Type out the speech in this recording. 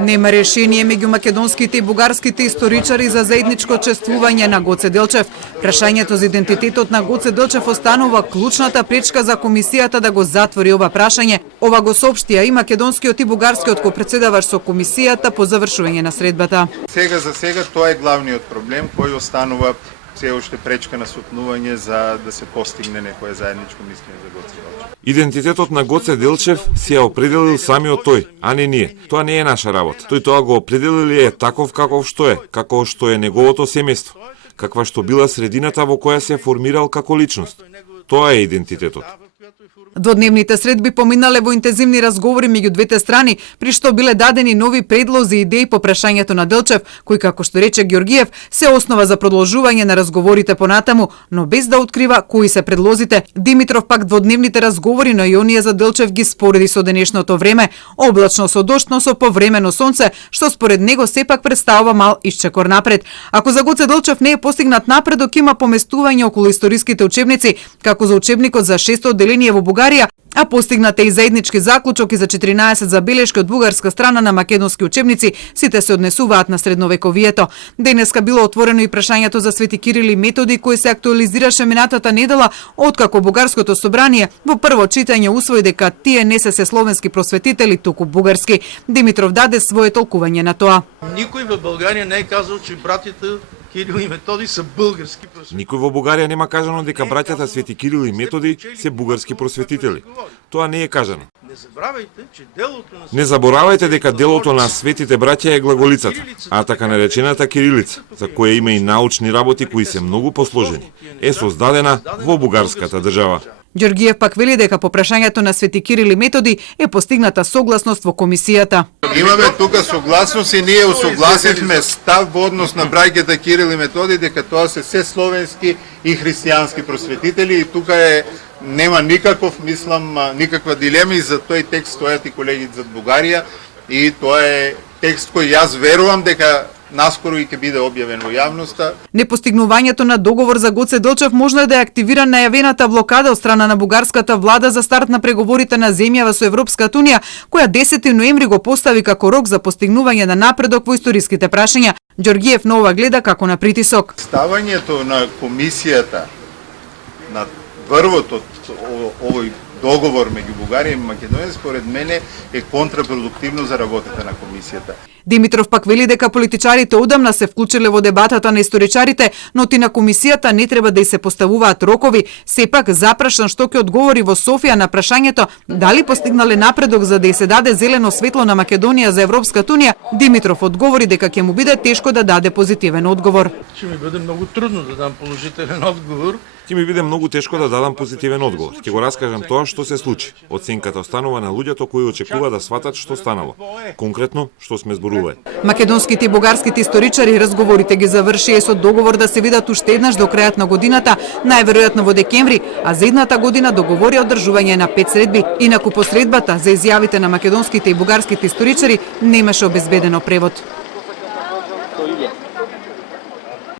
Нема решение меѓу македонските и бугарските историчари за заедничко чествување на Гоце Делчев. Прашањето за идентитетот на Гоце Делчев останува клучната пречка за комисијата да го затвори ова прашање. Ова го соопштија и македонскиот и бугарскиот ко-председавач со комисијата по завршување на средбата. Сега тоа е главниот проблем кој останува се уште пречка на сопнување за да се постигне некое заедничко мислење за Гоце Делчев. Идентитетот на Гоце Делчев си ја определил самиот тој, а не ние. Тоа не е наша работа. Тој тоа го определил и е таков како што е неговото семејство, каква што била средината во која се формирал како личност. Тоа е идентитетот. Дводневните средби поминале во интензивни разговори меѓу двете страни, при што биле дадени нови предлози и идеи по прашањето на Делчев, кој, како што рече Георгиев, се основа за продолжување на разговорите понатаму, но без да открива кои се предлозите. Димитров пак дводневните разговори на Јонија за Делчев ги спореди со денешното време, облачно со дожд, но со повремено сонце, што според него сепак представува мал исчекор напред. Ако за Гоце Делчев не е постигнат напредок, има поместување околу историските учебници, како за учебникот за 6-то одделение во Бугарија, а постигнате и заеднички заклучок и за 14 забелешки од бугарска страна на македонски учебници, сите се однесуваат на средновековието. Денеска било отворено и прашањето за Свети Кирил и Методи, кој се актуализираше минатата недела, откако Бугарското собрание во прво читање усвои дека тие не се словенски просветители, туку бугарски. Димитров даде свое толкување на тоа. Никој во Българија не е казал че братите Кирил и Методи се бугарски просветители. Никој во Бугарија нема кажано дека браќата Свети Кирил и Методи се бугарски просветители. Тоа не е кажано. Не заборавајте дека делото на светите браќа е глаголицата, а така наречената кирилица, за која има и научни работи кои се многу посложени, е создадена во бугарската држава. Ѓоргиев пак вели дека по прашањето на Свети Кирил и Методи е постигната согласност во комисијата. Имаме тука согласност и ние усогласивме став во однос на браќата Кирил и Методи дека тоа се словенски и христијански просветители и тука нема никаква дилема и за тој текст стојат и колегите за Бугарија и тоа е текст кој јас верувам дека наскоро и ќе биде објавен во јавноста. Непостигнувањето на договор за Гоце Делчев можно е да е активира најавената блокада од страна на бугарската влада за старт на преговорите на земјава со Европската унија, која 10 ноември го постави како рок за постигнување на напредок во историските прашања. Ѓоргиев на ова гледа како на притисок. Ставањето на комисијата на врвот од овој договор меѓу Бугарија и Македонија според мене е контрапродуктивно за работата на комисијата. Димитров пак вели дека политичарите одамна се вклучиле во дебатата на историчарите, но ти на комисијата не треба да и се поставуваат рокови. Сепак запрашан што ќе одговори во Софија на прашањето дали постигнале напредок за да и се даде зелено светло на Македонија за Европската унија, Димитров одговори дека ќе му биде тешко да даде позитивен одговор. Ќе ми биде многу трудно да дам положителен одговор. Ќе ми биде многу тешко да дадам позитивен одговор. Ќе го раскажам тоа што се случи. Оценката останува на луѓето кои очекува да сватат што станало. Конкретно што сме зборувале. Македонските и бугарските историчари разговорите ги завршија со договор да се видат уште еднаш до крајот на годината, најверојатно во декември, а за едната година договорија одржување на 5 средби. Инаку по средбата за изјавите на македонските и бугарските историчари немаше обезбедено превод.